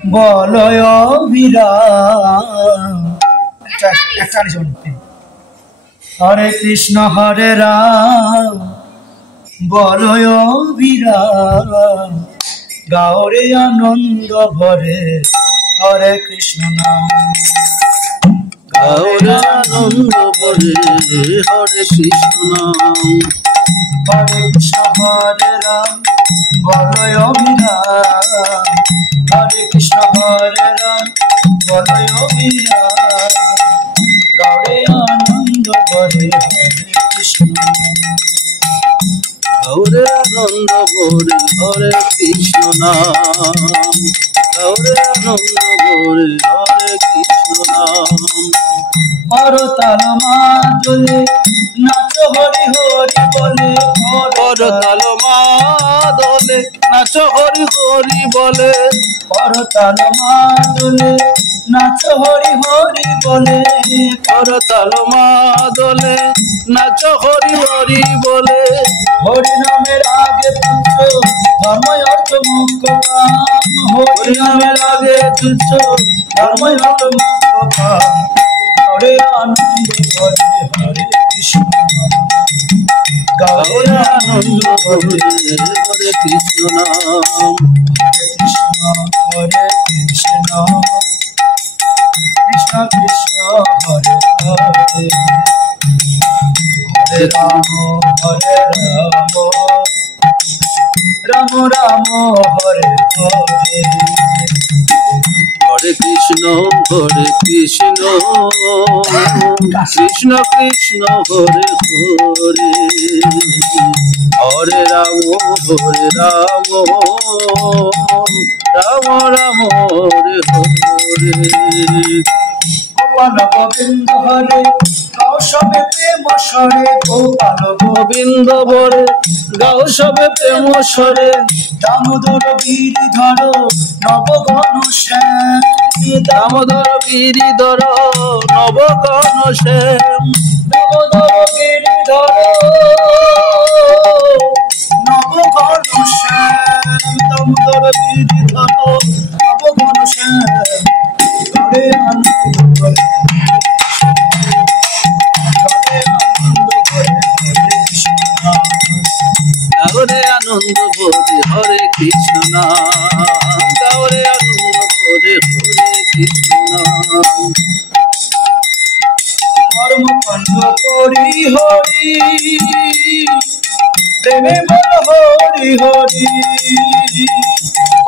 বলয় বিরাম। হরে কৃষ্ণ হরে রাম বলয় বিরাম, গাওরে আনন্দ ভরে হরে কৃষ্ণ নাম। গাওরে আনন্দ ভরে হরে কৃষ্ণ নাম। হরে কৃষ্ণ হরে রাম বলয় বিরাম, হরে কৃষ্ণ হরে রাম বলয় বিরাম, গাওরে আনন্দ ভরে হরে কৃষ্ণ। গাওরে আনন্দ ভরে হরে কৃষ্ণ নাম। গাওরে আনন্দ ভরে হরে কৃষ্ণ নাম। করতাল মাদলে নাচ হরি হরি বলে, করতাল মাদলে নাচ হরি হরি বলে। করতাল মাদলে নাচ হরি হরি বলে, করতাল মাদলে নাচ হরি হরি বলে। হরি নামের আগে তুচ্ছ ধর্ম অর্থ মুখ্য কাম, হরি নামের আগে তুচ্ছ ধর্ম অর্থ মুখ্য কাম, হরে আনন্দ ভরে হরে কৃষ্ণ। গাওরে আনন্দ ভরে হরে কৃষ্ণ নাম। হরে কৃষ্ণ হরে কৃষ্ণ কৃষ্ণ কৃষ্ণ হরে হরে, হরে রাম রাম রাম হরে হরে। হরে কৃষ্ণ কৃষ্ণ কৃষ্ণ হরে হরে, হরে রাম রাম রাম হরে হরে। গোপাল গোবিন্দ হরে গাও সবে প্রেম স্বরে, গোপাল গোবিন্দ বরে গাও সবে প্রেম স্বরে। দামোদর গিরিধর নবঘন শ্যাম, দামোদর গিরিধর নবঘন শ্যাম। দামোদর গিরিধর নবঘন শ্যাম, দামোদর গিরিধর নবঘন শ্যাম, গাওরে আনন্দ ভরে গাওরে আনন্দ ভরে হরে কৃষ্ণ নাম। গাওরে আনন্দ ভরে হরে কৃষ্ণ নাম। কর্মকাণ্ড করি হরি প্রেমে বল হরি হরি,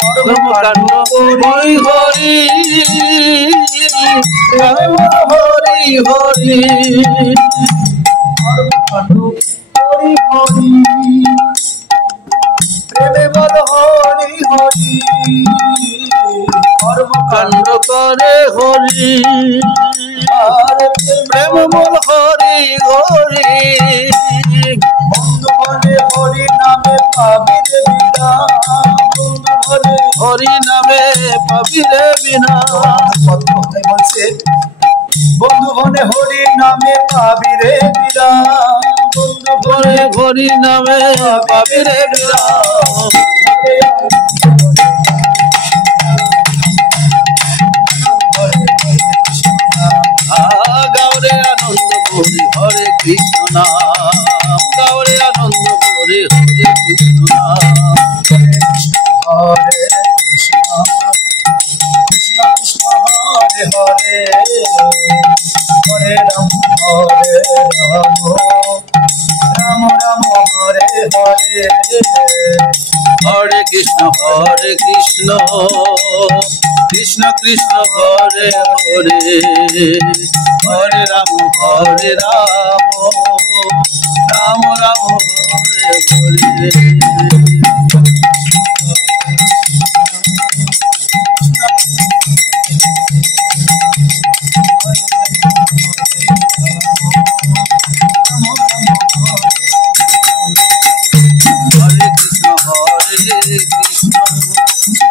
কর্মকাণ্ড করি হরি প্রেমে বল হরি হরি। কর্মকাণ্ড করি হরি প্রেমে বল হরি হরি, কর্মকাণ্ড করে হরি আর প্রেম বল হরি হরি। বন্ধু বলে হরি নামে পাবি রে বিনা, বন্ধু বলে হরি নামে পাবি রে বিনা। কথাই বলছে, বন্ধু বনে হরি নামে পাবি রে বিনা, বন্ধু বনে হরি নামে পাবি রে বিনা। গাওরে আনন্দ ভরে হরে কৃষ্ণ নাম। গাওরে আনন্দ ভরে হরে কৃষ্ণ নাম। হরে কৃষ্ণ কৃষ্ণ কৃষ্ণ হরে হরে, হরে রাম রাম রাম হরে হরে। হরে কৃষ্ণ কৃষ্ণ কৃষ্ণ হরে হরে, হরে রাম রাম রাম হরে হরে।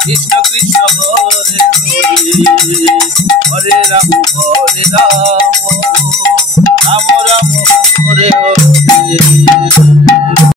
কৃষ্ণ কৃষ্ণ হরে হরে, হরে রাম